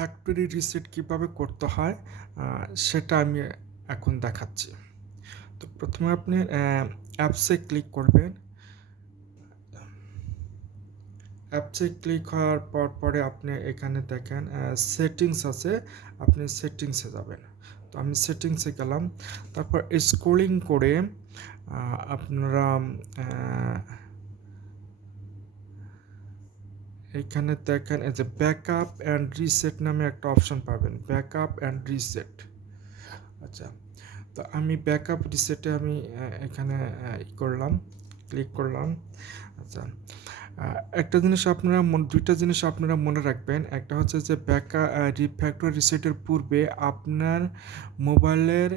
Factory reset কিভাবে করতে হয় সেটা আমি এখন দেখাচ্ছি। তো প্রথমে আপনি অ্যাপসে ক্লিক করবেন। অ্যাপসে ক্লিক হওয়ার পরে আপনি এখানে দেখেন সেটিংস আছে, আপনি সেটিংসে যাবেন। তো আমি সেটিংসে গেলাম, তারপর স্ক্রলিং করে আপনারা এইখানে দেখেন এই যে ব্যাকআপ অ্যান্ড রিসেট নামে একটা অপশন পাবেন, ব্যাকআপ অ্যান্ড রিসেট। আচ্ছা, তো আমি ব্যাকআপ রিসেটে আমি এখানে করলাম, ক্লিক করলাম। আচ্ছা, একটা জিনিস আপনারা দুইটা জিনিস আপনারা মনে রাখবেন। একটা হচ্ছে যে ফ্যাক্টরি রিসেটের পূর্বে আপনার মোবাইলের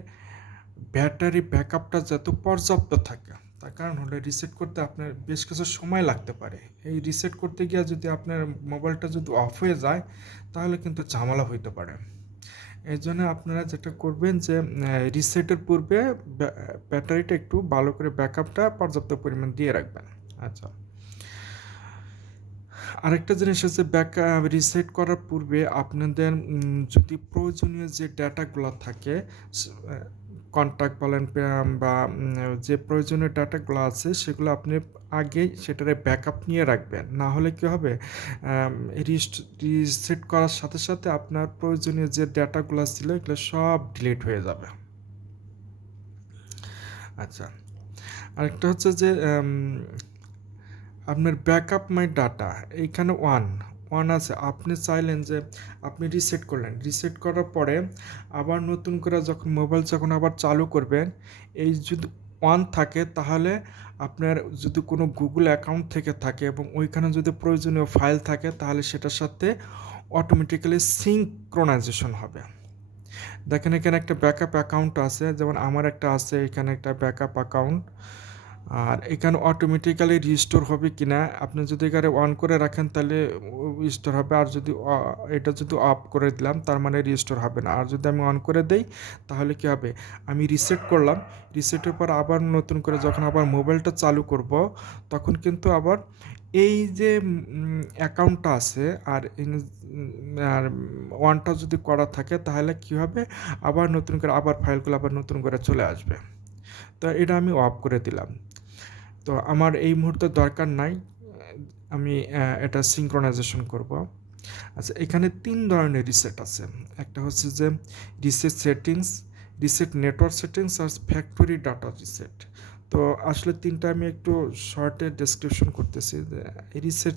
ব্যাটারি ব্যাকআপটা যাতে পর্যাপ্ত থাকে। তার কারণ হলো রিসেট করতে আপনার বেশ কিছু সময় লাগতে পারে। এই রিসেট করতে গিয়ে যদি আপনার মোবাইলটা যদি অফ হয়ে যায় তাহলে কিন্তু ঝামেলা হইতে পারে। এই জন্য আপনারা যেটা করবেন যে রিসেটের পূর্বে ব্যাটারিটা একটু ভালো করে ব্যাকআপটা পর্যাপ্ত পরিমাণ দিয়ে রাখবেন। আচ্ছা, আরেকটা জিনিস হচ্ছে রিসেট করার পূর্বে আপনাদের যদি প্রয়োজনীয় যে ডাটাগুলো থাকে, কন্ট্যাক্ট বলেন বা যে প্রয়োজনীয় ডাটাগুলো আছে সেগুলো আপনি আগেই সেটারে ব্যাকআপ নিয়ে রাখবেন। না হলে কী হবে, রিসেট করার সাথে সাথে আপনার প্রয়োজনীয় যে ডাটাগুলো ছিল এগুলো সব ডিলিট হয়ে যাবে। আচ্ছা, আরেকটা হচ্ছে যে আপনার ব্যাকআপ মাই ডাটা এইখানে ওয়ান আছে। আপনি চাইলেন যে আপনি রিসেট করলেন, রিসেট করার পরে আবার নতুন করে যখন মোবাইল যখন আবার চালু করবেন, এই যদি ওয়ান থাকে তাহলে আপনার যদি কোনো গুগল অ্যাকাউন্ট থেকে থাকে এবং ওইখানে যদি প্রয়োজনীয় ফাইল থাকে তাহলে সেটার সাথে অটোমেটিক্যালি সিঙ্ক্রোনাইজেশন হবে। দেখেন এখানে একটা ব্যাকআপ অ্যাকাউন্ট আছে, যেমন আমার একটা আছে, এখানে একটা ব্যাকআপ অ্যাকাউন্ট। আর এখানে অটোমেটিক্যালি রিস্টোর হবে কিনা, আপনি যদি এখানে অন করে রাখেন তাহলে রিস্টোর হবে, আর যদি এটা যদি অফ করে দিলাম তার মানে রিস্টোর হবে না। আর যদি আমি অন করে দেই তাহলে কি হবে, আমি রিসেট করলাম, রিসেটের পর আবার নতুন করে যখন আবার মোবাইলটা চালু করব তখন কিন্তু আবার এই যে অ্যাকাউন্টটা আছে আর ওয়ানটা যদি করা থাকে তাহলে কি হবে, আবার নতুন করে আবার ফাইলগুলো আবার নতুন করে চলে আসবে। তো এটা আমি অফ করে দিলাম। তো আমার এই মুহূর্তে দরকার নাই, আমি এটা সিঙ্ক্রোনাইজেশন করব। আচ্ছা, এখানে 3 ধরনের রিসেট আছে। একটা হচ্ছে যে reset settings, reset network settings আর ফ্যাক্টরি ডাটা রিসেট। তো আসলে 3টা আমি একটু শর্টে ডেসক্রিপশন করতেছি। যে রিসেট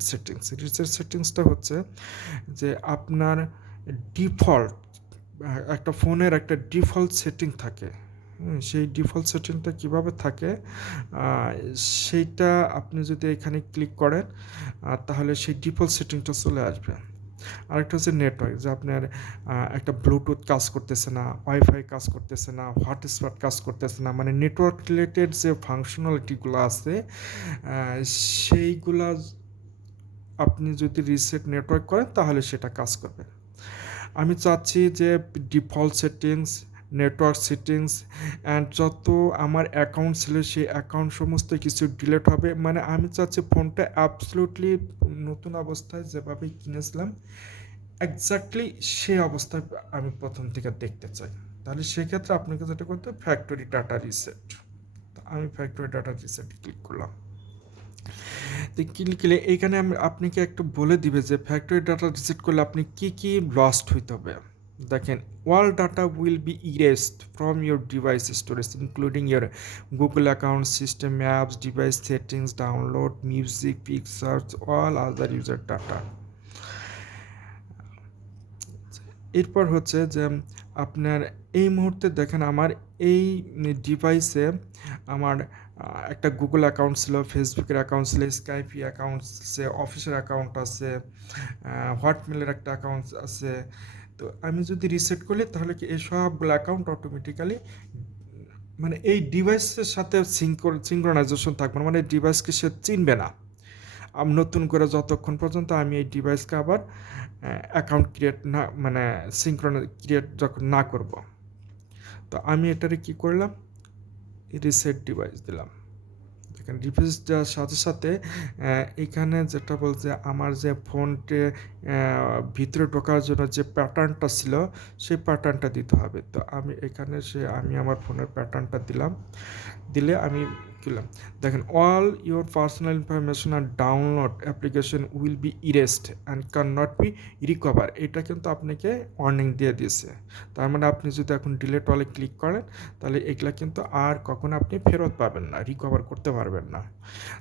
সেটিংসটা হচ্ছে যে আপনার ডিফল্ট একটা ফোনের একটা ডিফল্ট সেটিং থাকে। সেই ডিফল্ট সেটিংটা কীভাবে থাকে সেইটা আপনি যদি এখানে ক্লিক করেন তাহলে সেই ডিফল্ট সেটিংটা চলে আসবে। আরেকটা হচ্ছে নেটওয়ার্ক, যে আপনার একটা ব্লুটুথ কাজ করতেছে না, ওয়াইফাই কাজ করতেছে না, হটস্পট কাজ করতেছে না, মানে নেটওয়ার্ক রিলেটেড যে ফাংশনালিটিগুলো আছে সেইগুলা আপনি যদি রিসেট নেটওয়ার্ক করেন তাহলে সেটা কাজ করবে। আমি চাচ্ছি যে default settings, network settings and যত আমার অ্যাকাউন্ট ছিল সেই অ্যাকাউন্ট সমস্ত কিছু ডিলিট হবে। মানে আমি চাচ্ছি ফোনটা অ্যাবসলিউটলি নতুন অবস্থায় যেভাবে কিনেছিলাম এক্স্যাক্টলি সেই অবস্থায় আমি প্রথম থেকে দেখতে চাই। তাহলে সেক্ষেত্রে আপনাকে যেটা করতে হবে ফ্যাক্টরি ডাটা রিসেট। তো আমি ফ্যাক্টরি ডাটা রিসেট ক্লিক করলাম। তো ক্লিক এইখানে আপনাকে একটু বলে দিবে যে ফ্যাক্টরি ডাটা রিসেট করলে আপনি কি লস্ট হইতে হবে। দেখেন, all data will be erased from your device storage including your Google account, system apps, device settings, download, music, pictures, all other user data। এরপর হচ্ছে যে আপনার এই মুহূর্তে দেখেন আমার এই ডিভাইসে আমার একটা গুগল অ্যাকাউন্ট ছিল, ফেসবুকের অ্যাকাউন্ট ছিল, স্কাইপি অ্যাকাউন্ট আছে, অফিসের অ্যাকাউন্ট আছে, হটমেলের একটা অ্যাকাউন্ট আছে। তো আমি যদি রিসেট করি তাহলে কি এই সবগুলো অ্যাকাউন্ট অটোমেটিক্যালি মানে এই ডিভাইসের সাথে সিঙ্ক্রোনাইজেশন থাকবে, মানে ডিভাইসকে সে চিনবে না নতুন করে যতক্ষণ পর্যন্ত আমি এই ডিভাইসকে আবার অ্যাকাউন্ট ক্রিয়েট না, মানে ক্রিয়েট যখন না করব। তো আমি এটারে কি করলাম, রিসেট ডিভাইস দিলাম। দেখেন রিফ্রেশ দেওয়ার সাথে সাথে এখানে যেটা বলছে আমার যে ফোনটে ভিতরে ঢোকার জন্য যে প্যাটার্নটা ছিল সেই প্যাটার্নটা দিতে হবে। তো আমি এখানে আমি আমার ফোনের প্যাটার্নটা দিলাম, দিলে আমি দিলাম দেখেন অল ইউর পার্সোনাল ইনফরমেশন আর download application will be erased and can not be recover. এটা কিন্তু আপনাকে ওয়ার্নিং দিয়ে দিয়েছে। তার মানে আপনি যদি এখন ডিলেট অলে ক্লিক করেন তাহলে এগুলা কিন্তু আর কখনো আপনি ফেরত পাবেন না, রিকভার করতে পারবেন না।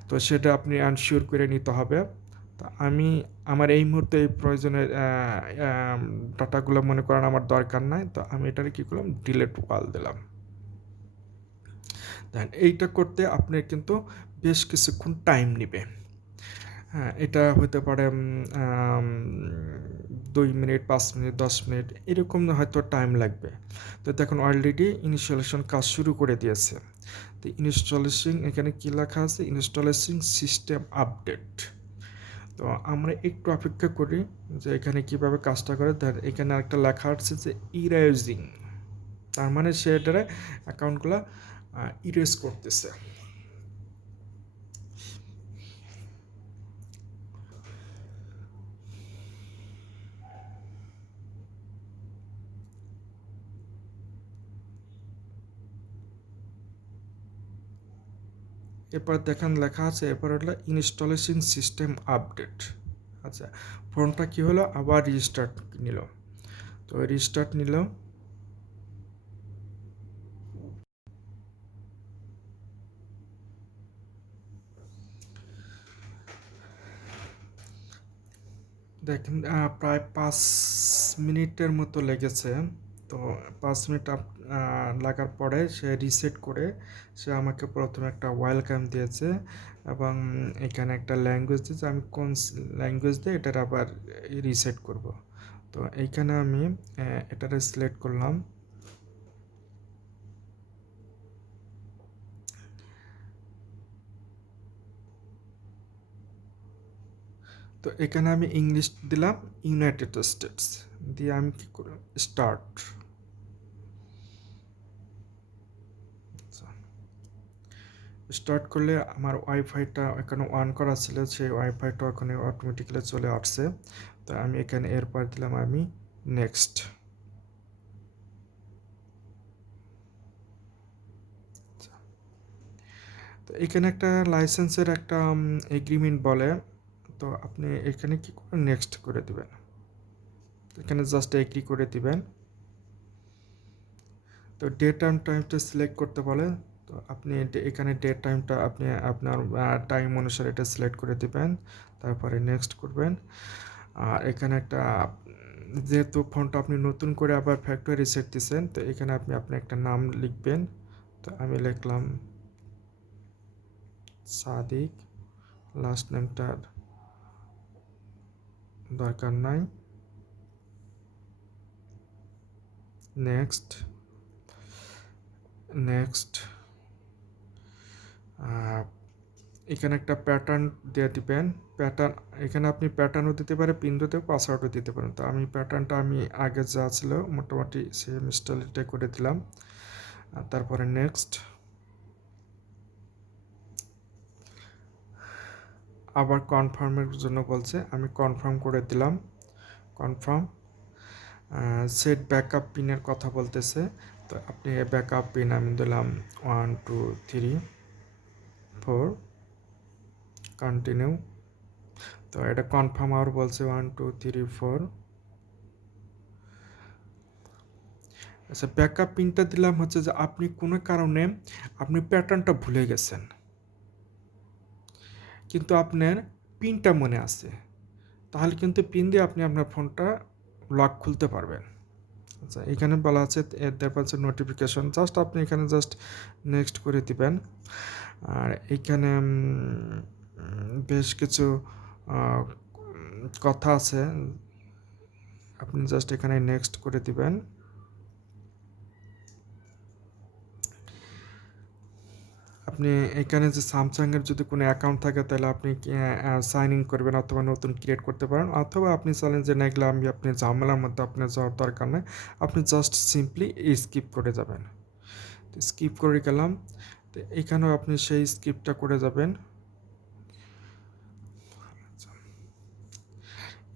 তো সেটা আপনি আনশিওর করে নিতে হবে। তো আমি আমার এই মুহূর্তে এই প্রয়োজনের ডাটাগুলো মনে করেন আমার দরকার নাই, তো আমি এটাকে কী করলাম ডিলেট অল দিলাম। দেন এইটা করতে আপনার কিন্তু বেশ কিছুক্ষণ টাইম নেবে। হ্যাঁ, এটা হতে পারে 2 মিনিট, 5 মিনিট, 10 মিনিট এরকম হয়তো টাইম লাগবে। তো দেখুন অলরেডি ইনস্টলেশন কাজ শুরু করে দিয়েছে। তো ইনস্টলেশন এখানে কী লেখা আছে, ইনস্টলেশন সিস্টেম আপডেট। তো আমরা একটু অপেক্ষা করি যে এখানে কিভাবে কাজটা করে। দেন এখানে একটা লেখা আছে যে ইরেজিং, তার মানে সে এটারে অ্যাকাউন্টগুলো ইরেজ করতেছে। এরপর দেখেন লেখা আছে, এরপর হলো ইনস্টলেশন সিস্টেম আপডেট। আচ্ছা, ফোনটা কী হলো আবার রিস্টার্ট নিল। তো রিস্টার্ট নিল, দেখেন প্রায় 5 মিনিটের মতো লেগেছে। তো 5 মিনিট লাগার পরে সে রিসেট করে সে আমাকে প্রথমে একটা ওয়েলকাম দিয়েছে এবং এখানে একটা ল্যাঙ্গুয়েজ দিয়েছে, আমি কোন ল্যাঙ্গুয়েজ দিয়ে এটার আবার রিসেট করব। তো এইখানে আমি এটারে সিলেক্ট করলাম। তো এখানে আমি ইংলিশ দিলাম, ইউনাইটেড স্টেটস দিয়ে আমি কী করলাম স্টার্ট। স্টার্ট করলে আমার ওয়াইফাইটা এখানে অন করা ছিল, সেই ওয়াইফাইটা ওখানে অটোমেটিক্যালি চলে আসছে। তো আমি এখানে এরপর দিলাম আমি নেক্সট। তো এখানে একটা লাইসেন্সের একটা এগ্রিমেন্ট বলে, তো আপনি এখানে কি করে নেক্সট করে দিবেন, এখানে জাস্ট এগ্রি করে দিবেন। তো ডেট অ্যান্ড টাইমটা সিলেক্ট করতে বলে, তো আপনি এখানে ডেট টাইমটা আপনি আপনার টাইম অনুসারে এটা সিলেক্ট করে দিবেন, তারপরে নেক্সট করবেন। আর এখানে একটা যেহেতু ফোনটা আপনি নতুন করে আবার ফ্যাক্টরি রিসেট দিচ্ছেন, তো এখানে আপনি একটা নাম লিখবেন। তো আমি লিখলাম সাদিক, লাস্ট নেমটার দরকার নাই, নেক্সট নেক্সট। এখানে একটা প্যাটার্ন দিয়ে দিবেন, প্যাটার্ন এখানে আপনি প্যাটার্নও দিতে পারেন, পিন দিতে পাসওয়ার্ডও দিতে পারেন। তো আমি প্যাটার্নটা আমি আগে যা ছিল মোটামুটি সেম স্টাইলটা করে দিলাম, তারপরে নেক্সট। আবার কনফার্মের জন্য বলছে, আমি কনফার্ম করে দিলাম, কনফার্ম। সেট ব্যাকআপ পিনের কথা বলতেছে, তো আপনি ব্যাকআপ পিন আমি দিলাম 1 2 3 4, কন্টিনিউ। তো এটা কনফার্ম আর বলছে 1 2 3 4। আচ্ছা, ব্যাকআপ পিনটা দিলাম হচ্ছে যে আপনি কোনো কারণে আপনি প্যাটার্নটা ভুলে গেছেন কিন্তু আপনার পিনটা মনে আছে, তাহলে কিন্তু পিন দিয়ে আপনি আপনার ফোনটা লক খুলতে পারবেন। আচ্ছা, এখানে বলা আছে দেওয়া আছে নোটিফিকেশন, জাস্ট আপনি এখানে জাস্ট নেক্সট করে দিবেন। আর এইখানে বেশ কিছু কথা আছে, আপনি জাস্ট এখানে নেক্সট করে দিবেন। আপনি এখানে যে স্যামসাংয়ের যদি কোনো অ্যাকাউন্ট থাকে তাহলে আপনি সাইন ইন করবেন অথবা নতুন ক্রিয়েট করতে পারেন, অথবা আপনি চাইলেন যে না এগুলো আমি আপনি ঝামেলার মধ্যে আপনার যাওয়ার দরকার নেই, আপনি জাস্ট সিম্পলি স্কিপ করে যাবেন। তো স্কিপ করে গেলাম, তো এখানেও আপনি সেই স্কিপটা করে যাবেন।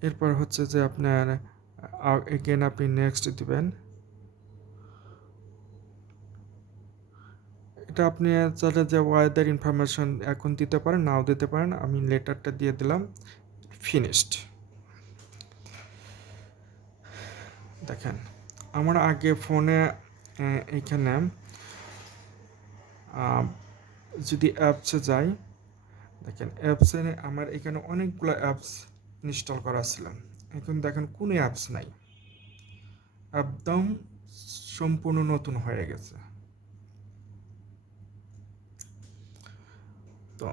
এরপর হচ্ছে যে আপনার এগেন আপনি নেক্সট দিবেন। এটা আপনি চাইলে যে ওয়েদার ইনফরমেশন এখন দিতে পারেন, নাও দিতে পারেন। আমি লেটারটা দিয়ে দিলাম, ফিনিশড। দেখেন আমার আগে ফোনে এইখানে যদি অ্যাপসে যাই, দেখেন অ্যাপসে আমার এখানে অনেকগুলো অ্যাপস ইনস্টল করা ছিল। এখন দেখেন কোনো অ্যাপস নাই, একদম সম্পূর্ণ নতুন হয়ে গেছে। তো